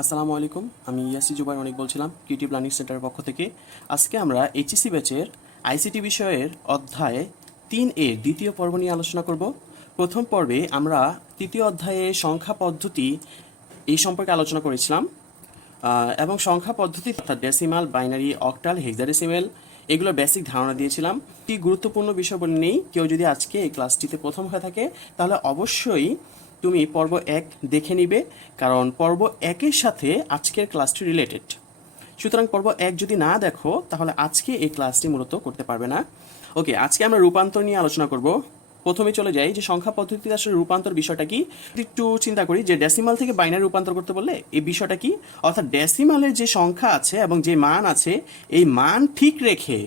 আসসালামু আলাইকুম, আমি ইয়াসি জুবাইর অনেক বলছিলাম কিউটিভ লার্নিং সেন্টারের পক্ষ থেকে। আজকে আমরা এইচএসসি ব্যাচের আইসিটি বিষয়ের অধ্যায় 3 এর দ্বিতীয় পর্ব নিয়ে আলোচনা করব। প্রথম পর্বে আমরা তৃতীয় অধ্যায়ে সংখ্যা পদ্ধতি এই সম্পর্কে আলোচনা করেছিলাম এবং সংখ্যা পদ্ধতি অর্থাৎ ডেসিমাল, বাইনারি, অক্টাল, হেক্সাডেসিমেল এগুলোর বেসিক ধারণা দিয়েছিলাম। একটি গুরুত্বপূর্ণ বিষয় বলে নেই, কেউ যদি আজকে এই ক্লাসটিতে প্রথম হয়ে থাকে তাহলে অবশ্যই তুমি পর্ব 1 দেখে নিবে, কারণ পর্ব 1-এর সাথে আজকের ক্লাসটি রিলেটেড। সুতরাং পর্ব 1 যদি না দেখো তাহলে আজকে এই ক্লাসটি মূলত করতে পারবে না। ওকে, আজকে আমরা রূপান্তর নিয়ে আলোচনা করব। প্রথমে চলে যাই যে সংখ্যা পদ্ধতিতে আসলে রূপান্তর বিষয়টা কি। একটু চিন্তা করি যে ডেসিমাল থেকে বাইনারি রূপান্তর করতে বললে এই বিষয়টা কি, অর্থাৎ ডেসিমালের যে সংখ্যা আছে এবং যে মান আছে এই মান ঠিক রেখে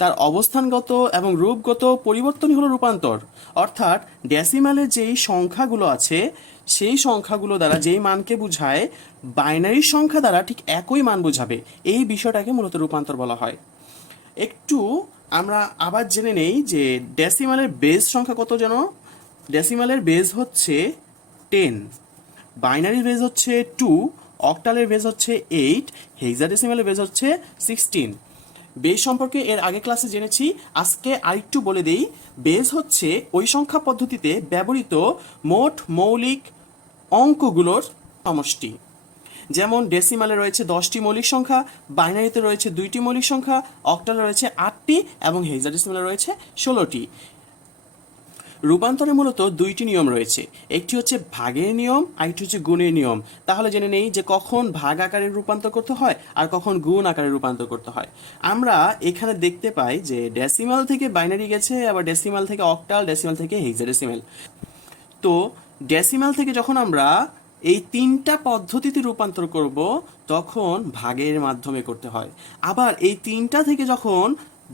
তার অবস্থানগত এবং রূপগত পরিবর্তনই হলো রূপান্তর। অর্থাৎ ডেসিমালের যেই সংখ্যাগুলো আছে সেই সংখ্যাগুলো দ্বারা যেই মানকে বোঝায় বাইনারি সংখ্যা দ্বারা ঠিক একই মান বোঝাবে, এই বিষয়টাকে মূলত রূপান্তর বলা হয়। একটু আমরা আবার জেনে নেই যে ডেসিমালের বেজ সংখ্যা কত যেন। ডেসিমালের বেজ হচ্ছে 10, বাইনারির বেজ হচ্ছে 2, অক্টালের বেজ হচ্ছে 8, হেক্সাডেসিমালের বেজ হচ্ছে 16। বেজ সম্পর্কে এর আগে ক্লাসে জেনেছি, আজকে আরেকটু বলে দেই। বেজ হচ্ছে ওই সংখ্যা পদ্ধতিতে ব্যবহৃত মোট মৌলিক অঙ্কগুলোর সমষ্টি। যেমন ডেসিমালে রয়েছে 10টি মৌলিক সংখ্যা, বাইনারিতে রয়েছে 2টি মৌলিক সংখ্যা, অক্টালে রয়েছে 8টি এবং হেক্সাডেসিমালে রয়েছে 16টি। রূপান্তরে মূলত 2টি নিয়ম রয়েছে, একটি হচ্ছে ভাগের নিয়ম, আরেকটি হচ্ছে গুণের নিয়ম। তাহলে জেনে নেই যে কখন ভাগ আকারে রূপান্তর করতে হয় আর কখন গুণ আকারে রূপান্তর করতে হয়। আমরা এখানে দেখতে পাই যে ডেসিমাল থেকে বাইনারি গেছে, আবার ডেসিমাল থেকে অক্টাল, ডেসিমাল থেকে হেক্সাডেসিমাল। তো ডেসিমাল থেকে যখন আমরা এই 3টা পদ্ধতিতে রূপান্তর করব তখন ভাগের মাধ্যমে করতে হয়। আবার এই 3টা থেকে যখন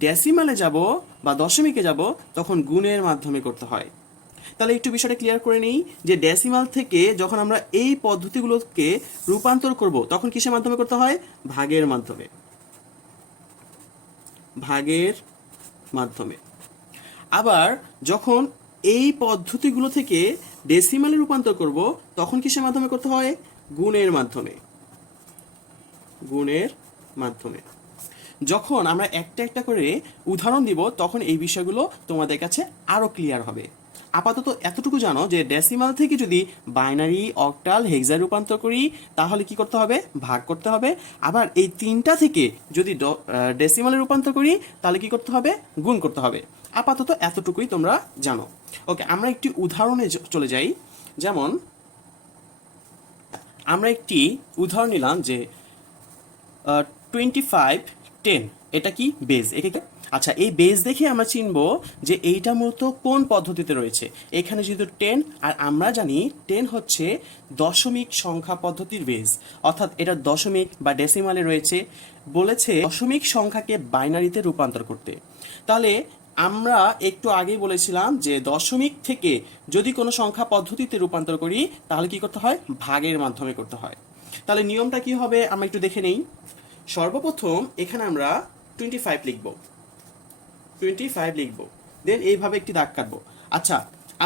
ডেসিমালে যাব বা দশমিকে যাব তখন গুণের মাধ্যমে করতে হয়। তাহলে একটু বিষয়টা ক্লিয়ার করে নিই যে ডেসিমাল থেকে যখন আমরা এই পদ্ধতিগুলোকে রূপান্তর করব তখন কিসের মাধ্যমে করতে হয়? ভাগের মাধ্যমে। ভাগের মাধ্যমে। আবার যখন এই পদ্ধতিগুলো থেকে ডেসিমালে রূপান্তর করব তখন কিসের মাধ্যমে করতে হয়? গুণের মাধ্যমে। গুণের মাধ্যমে। যখন আমরা একটা একটা করে উদাহরণ দিব তখন এই বিষয়গুলো তোমাদের কাছে আরো ক্লিয়ার হবে। আপাতত এতটুকু জানো যে ডেসিমাল থেকে যদি বাইনারি, অক্টাল, হেক্সা রূপান্তর করি তাহলে কি করতে হবে? ভাগ করতে হবে। আবার এই 3টা থেকে যদি ডেসিমালে রূপান্তর করি তাহলে কি করতে হবে? গুণ করতে হবে। আপাতত এতটুকুই তোমরা জানো। ওকে, আমরা একটি উদাহরণে চলে যাই। যেমন আমরা একটি উদাহরণ নিলাম যে 2510, এটা কি? বেজ। আচ্ছা, এই বেজ দেখে আমরা চিনবো যে এইটা মূলত কোন পদ্ধতিতে রয়েছে। এখানে যেহেতু 10 আর আমরা জানি 10 হচ্ছে দশমিক সংখ্যা পদ্ধতির বেজ, অর্থাৎ এটা দশমিক বা ডেসিমালে রয়েছে। বলেছে দশমিক সংখ্যাকে বাইনারিতে রূপান্তর করতে। তাহলে আমরা একটু আগেই বলেছিলাম যে দশমিক থেকে যদি কোনো সংখ্যা পদ্ধতিতে রূপান্তর করি তাহলে কি করতে হয়? ভাগের মাধ্যমে করতে হয়। তাহলে নিয়মটা কি হবে আমরা একটু দেখে নেই। সর্বপ্রথম এখানে আমরা 25 লিখব, 25 লিখব, দেন এইভাবে একটি দাগ কাটবো। আচ্ছা,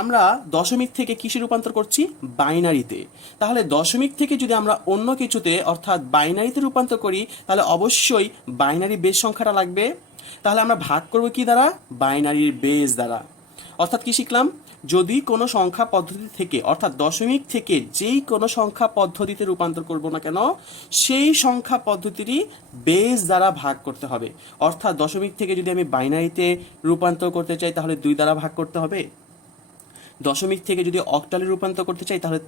আমরা দশমিক থেকে কিসে রূপান্তর করছি? বাইনারিতে। তাহলে দশমিক থেকে যদি আমরা অন্য কিছুতে অর্থাৎ বাইনারিতে রূপান্তর করি তাহলে অবশ্যই বাইনারি বেজ সংখ্যাটা লাগবে। তাহলে আমরা ভাগ করব কি দ্বারা? বাইনারির বেজ দ্বারা। অর্থাৎ কি শিখলাম? যদি কোনো সংখ্যা পদ্ধতি থেকে অর্থাৎ দশমিক থেকে যেই কোনো সংখ্যা পদ্ধতিতে রূপান্তর করব না কেন সেই সংখ্যা পদ্ধতিরই বেজ দ্বারা ভাগ করতে হবে। অর্থাৎ দশমিক থেকে যদি আমি বাইনারিতে রূপান্তর করতে চাই তাহলে 2 দ্বারা ভাগ করতে হবে। দশমিক থেকে যদি অক্টালে রূপান্তর করতে চাই তাহলে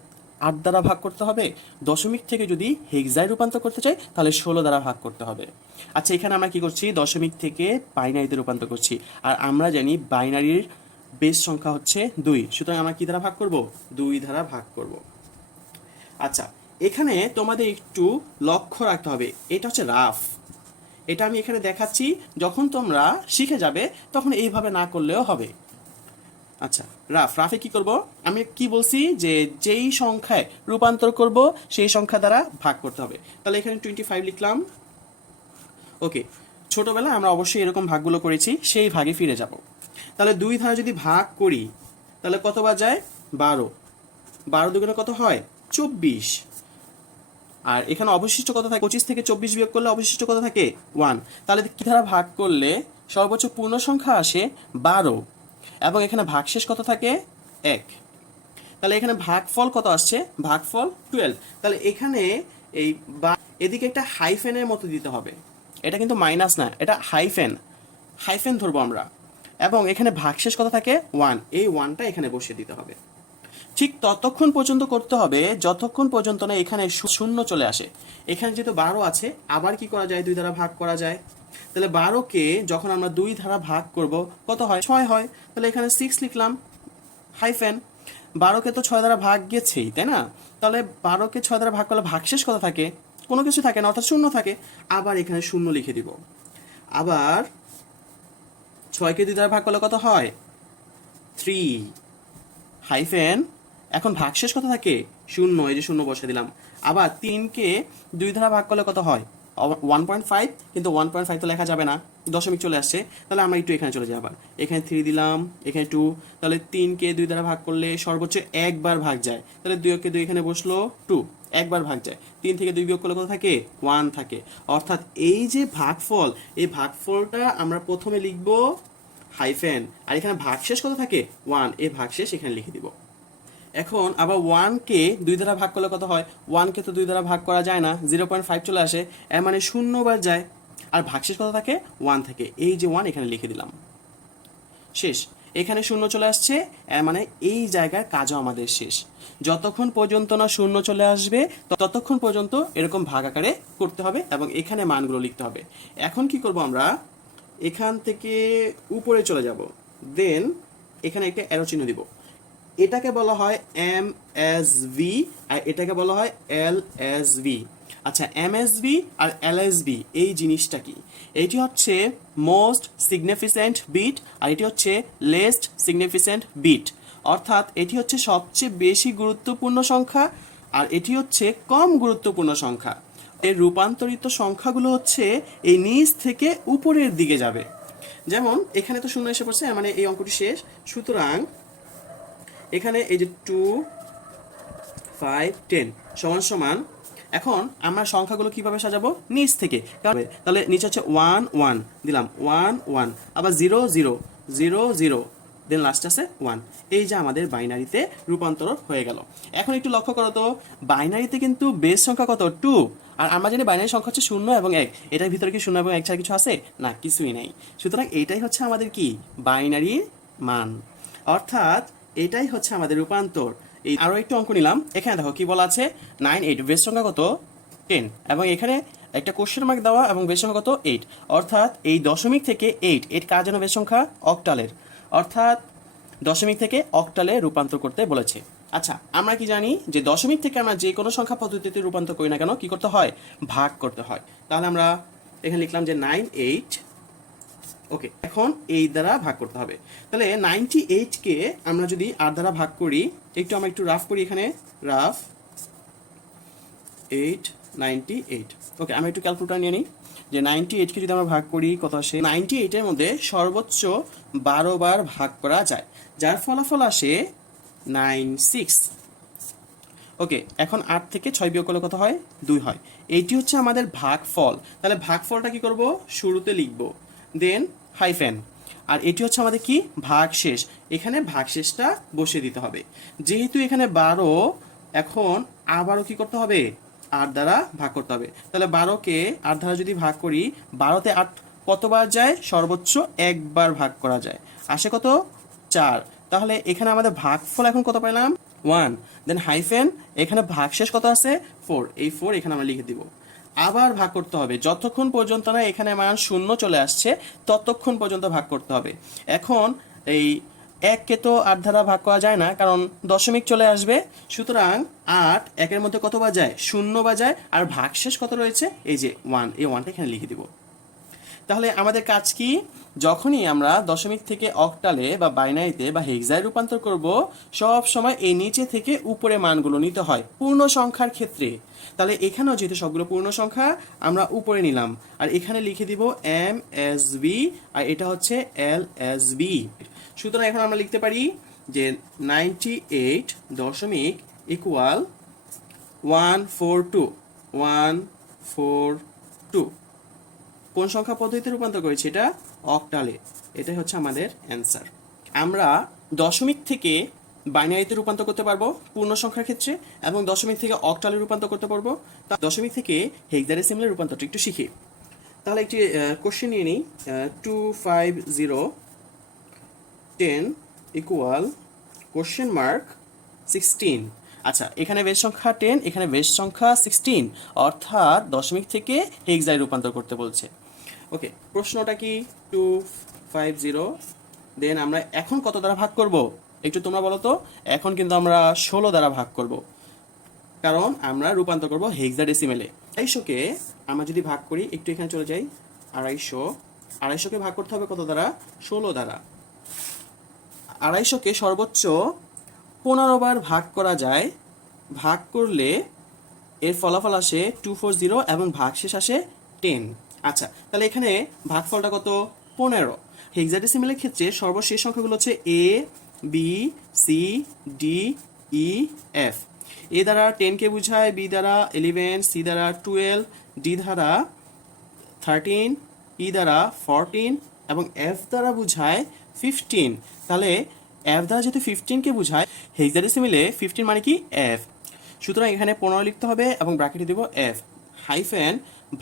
8 দ্বারা ভাগ করতে হবে। দশমিক থেকে যদি হেক্সায় রূপান্তর করতে চাই তাহলে 16 দ্বারা ভাগ করতে হবে। আচ্ছা, এখানে আমরা কি করছি? দশমিক থেকে বাইনারিতে রূপান্তর করছি, আর আমরা জানি বাইনারির বেস সংখ্যা হচ্ছে 2, সুতরাং আমরা কি দ্বারা ভাগ করব? 2 দ্বারা ভাগ করব। আচ্ছা, এখানে তোমাদের একটু লক্ষ্য রাখতে হবে, এটা হচ্ছে রাফ। এটা আমি এখানে দেখাচ্ছি, যখন তোমরা শিখে যাবে তখন এইভাবে না করলেও হবে। আচ্ছা, রাফে কি করব? আমি কি বলছি যে যেই সংখ্যায় রূপান্তর করব সেই সংখ্যা দ্বারা ভাগ করতে হবে। তাহলে এখানে 25 লিখলাম। ওকে, ছোটবেলায় আমরা অবশ্যই এরকম ভাগগুলো করেছি, সেই ভাগে ফিরে যাব। তাহলে 2 দ্বারা যদি ভাগ করি তাহলে কতবার যায়? 12। 12 দুগুণে কত হয়? 24। আর এখানে অবশিষ্ট কত থাকে? 25 থেকে 24 বিয়োগ করলে অবশিষ্ট কত থাকে? 1। তাহলে কি দ্বারা ভাগ করলে সর্বোচ্চ পূর্ণ সংখ্যা আসে 12, এবং এখানে ভাগশেষ কত থাকে? 1। তাহলে এখানে ভাগফল কত আসছে? ভাগফল 12। তাহলে এখানে এই এদিকে একটা হাইফেনের মতো দিতে হবে, এটা কিন্তু মাইনাস না, এটা হাইফেন, হাইফেন ধরবো আমরা। এবং এখানে ভাগশেষ কত থাকে? 1। এই 1টা এখানে বসিয়ে দিতে হবে। ঠিক ততক্ষণ পর্যন্ত করতে হবে যতক্ষণ পর্যন্ত না এখানে শূন্য চলে আসে। এখানে যেহেতু 12 আছে, আবার কি করা যায়? 2 দ্বারা ভাগ করা যায়। তাহলে 12কে যখন আমরা 2 দ্বারা ভাগ করব কত হয়? 6 হয়। তাহলে এখানে 6 লিখলাম, হাইফেন। 12কে তো 6 দ্বারা ভাগ গেছেই, তাই না? তাহলে 12কে 6 দ্বারা ভাগ করলে ভাগশেষ কত থাকে? কোনো কিছু থাকে না, অর্থাৎ শূন্য থাকে। আবার এখানে শূন্য লিখে দিব। আবার 6কে 2 দ্বারা ভাগ করলে কত হয়? 3, হাইফেন। এখন ভাগশেষ কত থাকে? শূন্য, এই যে শূন্য বসে দিলাম। আবার 3কে 2 দ্বারা ভাগ করলে কত হয়? 1.5, কিন্তু 1.5 তো লেখা যাবে না, দশমিক চলে আসছে। তাহলে আমরা একটু এখানে চলে যাই, আবার এখানে 3 দিলাম, এখানে 2। তাহলে 3কে 2 দ্বারা ভাগ করলে সর্বোচ্চ একবার ভাগ যায়। তাহলে 2কে 2 এখানে বসলো, 2 একবার ভাগ যায়। 3 থেকে 2 বিয়োগ করলে কত থাকে? 1 থাকে। অর্থাৎ এই যে ভাগফল, এই ভাগফলটা আমরা প্রথমে লিখব হাইফেন, আর এখানে ভাগশেষ কত থাকে? 1। এই ভাগশেষ এখানে লিখে দিব। এখন আবার 1কে 2 দ্বারা ভাগ করলে কত হয়? 1কে তো 2 দ্বারা ভাগ করা যায় না, 0.5 চলে আসে, এর মানে 0 বার যায়। আর ভাগশেষ কত থাকে? 1 থাকে। এই যে 1 এখানে লিখে দিলাম, শেষ। এখানে 0 চলে আসছে, এর মানে এই জায়গার কাজও আমাদের শেষ। যতক্ষণ পর্যন্ত না 0 চলে আসবে ততক্ষণ পর্যন্ত এরকম ভাগ আকারে করতে হবে এবং এখানে মানগুলো লিখতে হবে। এখন কি করব আমরা? এখান থেকে উপরে চলে যাব, দেন এখানে একটা অ্যারো চিহ্ন দিব। এটাকে বলা হয় এমএসভি আর এটাকে বলা হয় এলএসভি। আচ্ছা, এমএসভি আর এলএসভি এই জিনিসটা কি? এটি হচ্ছে মোস্ট সিগনিফিকেন্ট বিট আর এটি হচ্ছে লেস্ট সিগনিফিকেন্ট বিট। অর্থাৎ এটি হচ্ছে সবচেয়ে বেশি গুরুত্বপূর্ণ সংখ্যা আর এটি হচ্ছে কম গুরুত্বপূর্ণ সংখ্যা। এর রূপান্তরিত সংখ্যাগুলো হচ্ছে এই নিচ থেকে উপরের দিকে যাবে। যেমন এখানে তো শূন্য এসে পড়ছে, মানে এই অঙ্কটি শেষ। সুতরাং এখানে এই যে 2, 5, 10 সমান সমান, এখন আমরা সংখ্যাগুলো কিভাবে সাজাবো? নিচ থেকে। তাহলে নিচে হচ্ছে 1 1 দিলাম, 1 1, আবার 0 0 0 0, দেন লাস্ট আছে 1। এই যে আমাদের বাইনারিতে রূপান্তর হয়ে গেল। এখন একটু লক্ষ্য করো তো, বাইনারিতে কিন্তু বেস সংখ্যা কত? 2। আর আমরা জানি বাইনারি সংখ্যা হচ্ছে 0 এবং 1। এটার ভিতরে কি 0 এবং 1 ছাড়া কিছু আছে? না, কিছুই নেই। সুতরাং এইটাই হচ্ছে আমাদের কি? বাইনারির মান। অর্থাৎ এটাই হচ্ছে আমাদের রূপান্তর। এই আরো একটু অঙ্ক নিলাম, এখানে দেখো কি বলা আছে? 9 8, বেস সংখ্যা কত? 10, এবং এখানে একটা কোশ্চেন মার্ক দেওয়া এবং বেস সংখ্যা কত? 8। অর্থাৎ এই দশমিক থেকে 8 কার জন্য বেস সংখ্যা? অক্টালের। অর্থাৎ দশমিক থেকে অক্টালে রূপান্তর করতে বলেছে। আচ্ছা, আমরা কি জানি যে দশমিক থেকে আমরা যে কোনো সংখ্যা পদ্ধতিতে রূপান্তর করি না কেন, কি করতে হয়? ভাগ করতে হয়। তাহলে আমরা এখানে লিখলাম যে 9 8। ওকে, এখন এই দ্বারা ভাগ করতে হবে। তাহলে 98কে আমরা যদি 8 দ্বারা ভাগ করি, আমরা একটু রাফ করি, এখানে রাফ 8 98। ওকে, আমরা একটু ক্যালকুলেটর নিয়ে নিই যে 98কে যদি আমরা ভাগ করি কত আসে? 98-এর মধ্যে সর্বোচ্চ 12 বার ভাগ করা যায়, যার ফলাফল আসে 96। ওকে, এখন 8 থেকে 6 বিয়োগ করলে কত হয়? 2 হয়। এইটি হচ্ছে আমাদের ভাগফল। তাহলে ভাগফলটা কি করব? শুরুতে লিখব, দেন হাইফেন। আর এটি হচ্ছে আমাদের কি? ভাগশেষ। এখানে ভাগশেষটা বসিয়ে দিতে হবে। যেহেতু এখানে 12, এখন আবারও কি করতে হবে? 8 দ্বারা ভাগ করতে হবে। তাহলে 12কে 8 দ্বারা যদি ভাগ করি, 12তে 8 কতবার যায়? সর্বোচ্চ একবার ভাগ করা যায়, আসে কত? 4। তাহলে এখানে আমাদের ভাগফল এখন কত পেলাম? 1। দেন হাইফেন, এখানে ভাগশেষ কত আছে? 4। এই 4 এখানে আমরা লিখে দিব। আবার ভাগ করতে হবে, যতক্ষণ পর্যন্ত না এখানে মান 0 চলে আসছে ততক্ষণ পর্যন্ত ভাগ করতে হবে। এখন এই 1কে তো 8 দ্বারা ভাগ করা যায় না, কারণ দশমিক চলে আসবে। সুতরাং 8 1-এর মধ্যে কত বাজায়? 0 বাজায়। আর ভাগশেষ কত রয়েছে? এই যে 1, এই 1টা এখানে লিখে দিব। তাহলে আমাদের কাজ কি? যখনই আমরা দশমিক থেকে অক্টালে বা বাইনারিতে বা হেক্সায় রূপান্তর করব, সব সময় এই নিচে থেকে উপরে মানগুলো নিতে হয় পূর্ণ সংখ্যার ক্ষেত্রে। তাহলে এখানেও যেহেতু সবগুলো পূর্ণ সংখ্যা, আমরা উপরে নিলাম আর এখানে লিখে দিব এমএসবি আর এটা হচ্ছে এলএসবি। সুতরাং এখন আমরা লিখতে পারি যে 98 দশমিক ইকুয়াল 142। 142। কোন সংখ্যা পদ্ধতিতে রূপান্তর করেছি? এটা অক্টালে। এটাই হচ্ছে আমাদের অ্যান্সার। আমরা দশমিক থেকে বাইনারিতে রূপান্তর করতে পারবো পূর্ণ সংখ্যার ক্ষেত্রে, এবং দশমিক থেকে অক্টালে রূপান্তর করতে পারবো। তা দশমিক থেকে হেক্সাডেসিমালে রূপান্তরটা একটু শিখি। তাহলে একটি কোশ্চেন নিয়ে নিই। 25010 ইকুয়াল কোশ্চেন মার্ক 16। আচ্ছা, এখানে বেশ সংখ্যা 10, এখানে বেশ সংখ্যা 16, অর্থাৎ দশমিক থেকে হেক্সায় রূপান্তর করতে বলছে। ওকে, প্রশ্নটা কি? 250, দেন আমরা এখন কত দ্বারা ভাগ করব? একটু তোমরা বলো তো। এখন কিন্তু আমরা 16 দ্বারা ভাগ করব, কারণ আমরা রূপান্তর করব হেক্সাডেসিমেলে। 250কে আমরা যদি ভাগ করি, একটু এখানে চলে যাই। 250কে ভাগ করতে হবে কত দ্বারা? 16 দ্বারা। 250কে সর্বোচ্চ 15 বার ভাগ করা যায়। ভাগ করলে এর ফলাফল আসে 240 এবং ভাগশেষ আসে 10। আচ্ছা, তাহলে এখানে ভাগফলটা কত? 15। হেক্সাডেসিমেলের ক্ষেত্রে সর্বশেষ সংখ্যাগুলো হচ্ছে এ, বি, সি, ডি, ই, এফ। এ দ্বারা 10কে বোঝায়, বি দ্বারা 11, সি দ্বারা 12, ডি দ্বারা 13, ই দ্বারা 14 এবং এফ দ্বারা বোঝায় 15। তাহলে এফ দ্বারা যেহেতু 15কে বোঝায়, হেক্সাডেসিমেলে 15 মানে কি? এফ। সুতরাং এখানে 15 লিখতে হবে এবং ব্র্যাকেটে দেব এফ হাইফেন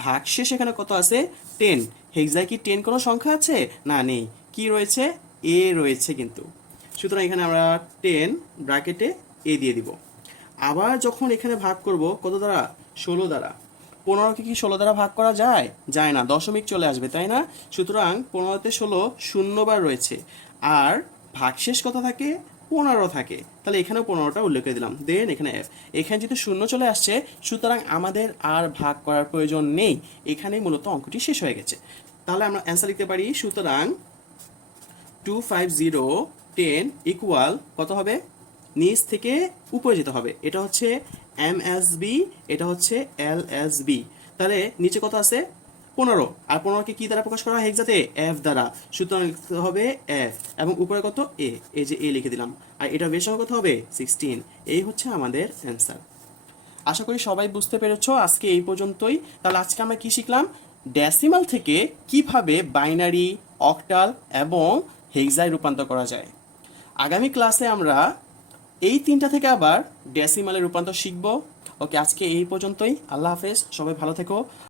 ভাগশেষ। এখানে কত আছে? 10। হেক্সায় কি 10 কোনো সংখ্যা আছে? না, নেই। কি রয়েছে? এ রয়েছে কিন্তু। সুতরাং এখানে আমরা 10 ব্র্যাকেটে এ দিয়ে দিব। আবার যখন এখানে ভাগ করব কত দ্বারা? 16 দ্বারা। 15কে কি 16 দ্বারা ভাগ করা যায়? যায় না, দশমিক চলে আসবে, তাই না? সুতরাং 15তে 16 শূন্যবার রয়েছে, আর ভাগশেষ কত থাকে? 15 থাকে। তাহলে এখানেও 15টা উল্লেখ করে দিলাম। দেন এখানে এফ। এখানে যেহেতু শূন্য চলে আসছে, সুতরাং আমাদের আর ভাগ করার প্রয়োজন নেই। এখানেই মূলত অঙ্কটি শেষ হয়ে গেছে। তাহলে আমরা অ্যান্সার লিখতে পারি। সুতরাং 25010 ইকুয়াল কত হবে? নিচ থেকে উপরে যেতে হবে। এটা হচ্ছে এমএসবি, এটা হচ্ছে এলএসবি। তাহলে নিচে কত আছে? 15। আর 15কে কি দ্বারা প্রকাশ করা হয়? হেক্সাতে এফ দ্বারা। সুতরাং লিখতে হবে এফ, এবং উপরে কত? এ। এই যে এ লিখে দিলাম। আর এটা বেশ সংখ্যা কত হবে? 16। এই হচ্ছে আমাদের অ্যান্সার। আশা করি সবাই বুঝতে পেরেছো। আজকে এই পর্যন্তই। তাহলে আজকে আমরা কি শিখলাম? ডেসিমাল থেকে কিভাবে বাইনারি, অক্টাল এবং হেক্সায় রূপান্তর করা যায়। আগামী ক্লাসে আমরা এই তিনটা থেকে আবার ডেসিমালে রূপান্তর শিখব। ওকে, আজকে এই পর্যন্তই। আল্লাহ হাফেজ, সবাই ভালো থেকো।